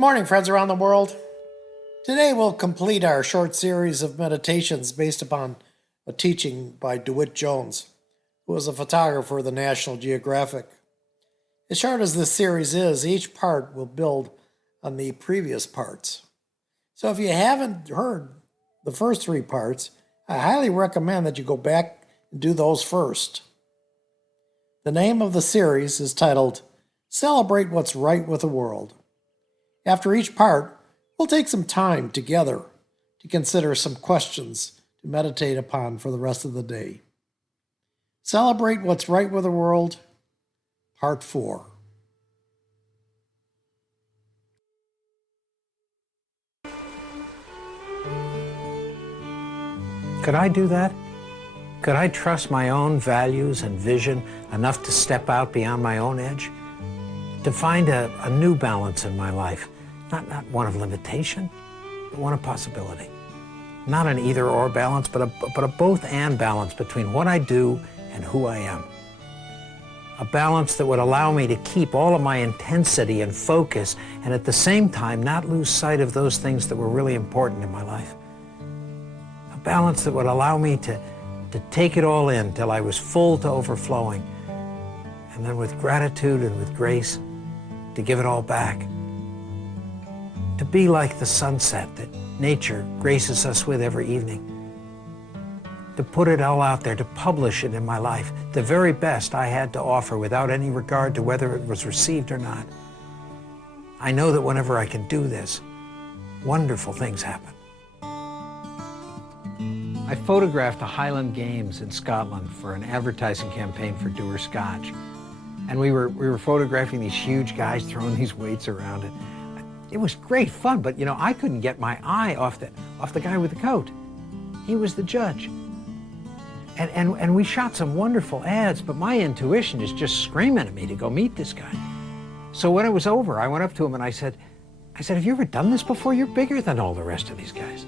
morning, friends around the world. Today we'll complete our short series of meditations based upon a teaching by Dewitt, who was a photographer of the National Geographic. As short as this series is, each part will build on the previous parts. So if you haven't heard the first three parts, I highly recommend that you go back and do those first. The name of the series is titled, Celebrate What's Right with the World. After each part, we'll take some time together to consider some questions to meditate upon for the rest of the day. Celebrate What's Right with the World, Part 4. Could I do that? Could I trust my own values and vision enough to step out beyond my own edge? To find a new balance in my life, not one of limitation, but one of possibility. Not an either-or balance, but a both-and balance between what I do and who I am. A balance that would allow me to keep all of my intensity and focus, and at the same time not lose sight of those things that were really important in my life. A balance that would allow me to take it all in till I was full to overflowing, and then with gratitude and with grace, to give it all back. To be like the sunset that nature graces us with every evening. To put it all out there, to publish it in my life, the very best I had to offer without any regard to whether it was received or not. I know that whenever I can do this, wonderful things happen. I photographed the Highland Games in Scotland for an advertising campaign for Dewitt Scotch. And we were photographing these huge guys throwing these weights around. It was great fun, but I couldn't get my eye off the guy with the coat. He was the judge. And we shot some wonderful ads, but my intuition is just screaming at me to go meet this guy. So when it was over, I went up to him and I said, have you ever done this before? You're bigger than all the rest of these guys.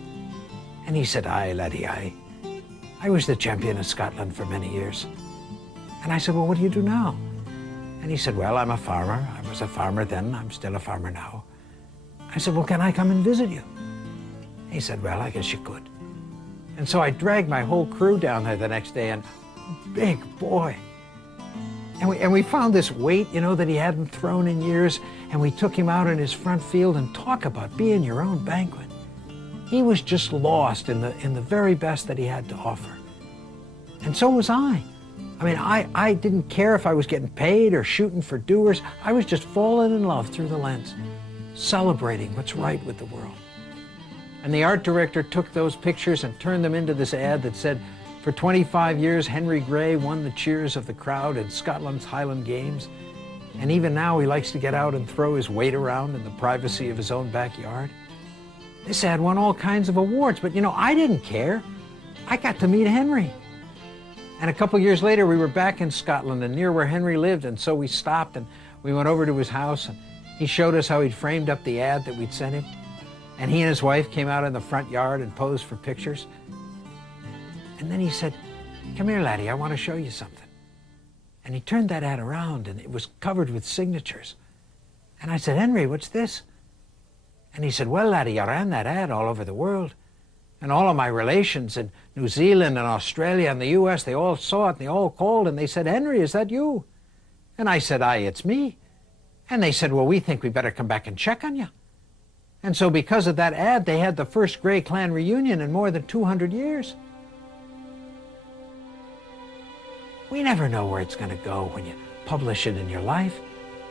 And he said, aye, laddie, aye. I was the champion of Scotland for many years. And I said, well, what do you do now? And he said, well, I'm a farmer. I was a farmer then. I'm still a farmer now. I said, well, can I come and visit you? He said, well, I guess you could. And so I dragged my whole crew down there the next day, and big boy. And we found this weight, that he hadn't thrown in years, and we took him out in his front field, and talk about being your own banquet. He was just lost in the very best that he had to offer. And so was I. I didn't care if I was getting paid or shooting for doers. I was just falling in love through the lens, celebrating what's right with the world. And the art director took those pictures and turned them into this ad that said, for 25 years, Henry Gray won the cheers of the crowd at Scotland's Highland Games. And even now, he likes to get out and throw his weight around in the privacy of his own backyard. This ad won all kinds of awards, but I didn't care. I got to meet Henry. And a couple years later, we were back in Scotland and near where Henry lived, and so we stopped and we went over to his house, and he showed us how he'd framed up the ad that we'd sent him. And he and his wife came out in the front yard and posed for pictures. And then he said, come here, laddie, I want to show you something. And he turned that ad around, and it was covered with signatures. And I said, Henry, what's this? And he said, well, laddie, I ran that ad all over the world. And all of my relations in New Zealand and Australia and the US, they all saw it, and they all called, and they said, Henry, is that you? And I said, aye, it's me. And they said, well, we think we better come back and check on you. And so because of that ad, they had the first Grey Clan reunion in more than 200 years. We never know where it's going to go when you publish it in your life,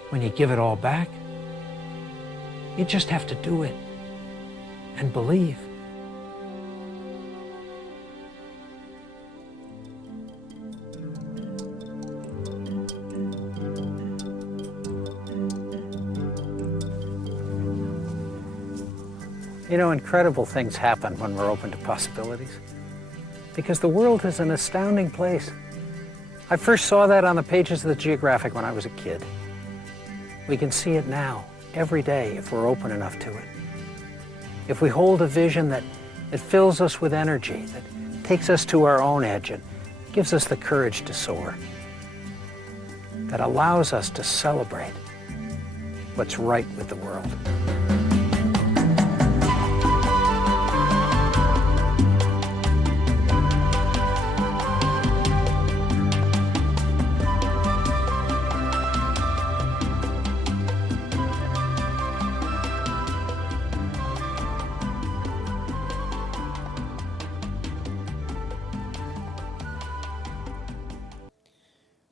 when you give it all back. You just have to do it and believe. Incredible things happen when we're open to possibilities, because the world is an astounding place. I first saw that on the pages of the Geographic when I was a kid. We can see it now, every day, if we're open enough to it. If we hold a vision that fills us with energy, that takes us to our own edge and gives us the courage to soar, that allows us to celebrate what's right with the world.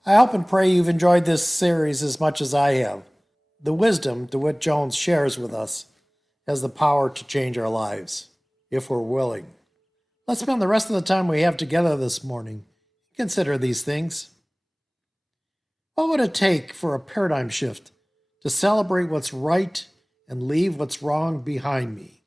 I hope and pray you've enjoyed this series as much as I have. The wisdom DeWitt Jones shares with us has the power to change our lives, if we're willing. Let's spend the rest of the time we have together this morning. Consider these things. What would it take for a paradigm shift to celebrate what's right and leave what's wrong behind me?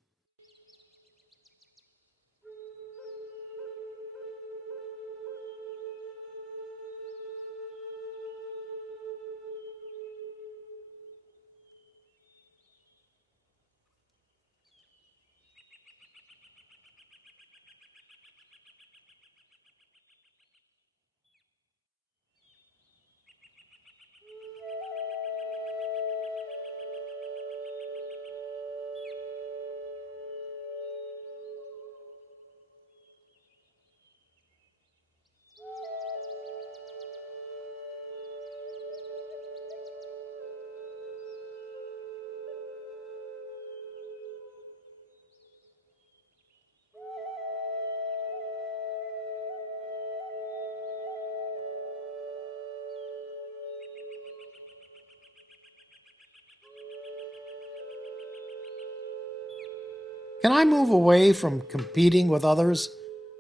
Can I move away from competing with others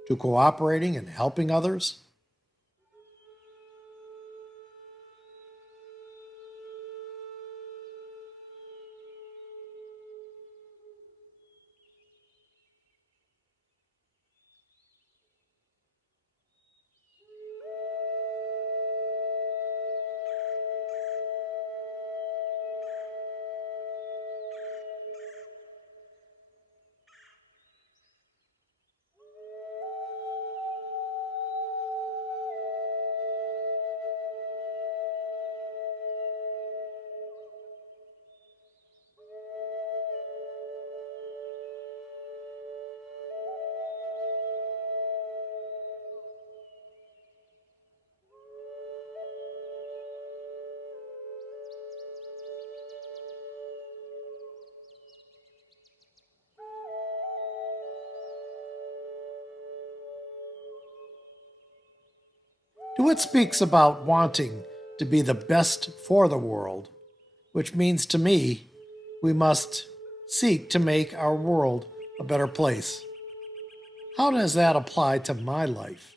to cooperating and helping others? DeWitt speaks about wanting to be the best for the world, which means to me we must seek to make our world a better place. How does that apply to my life?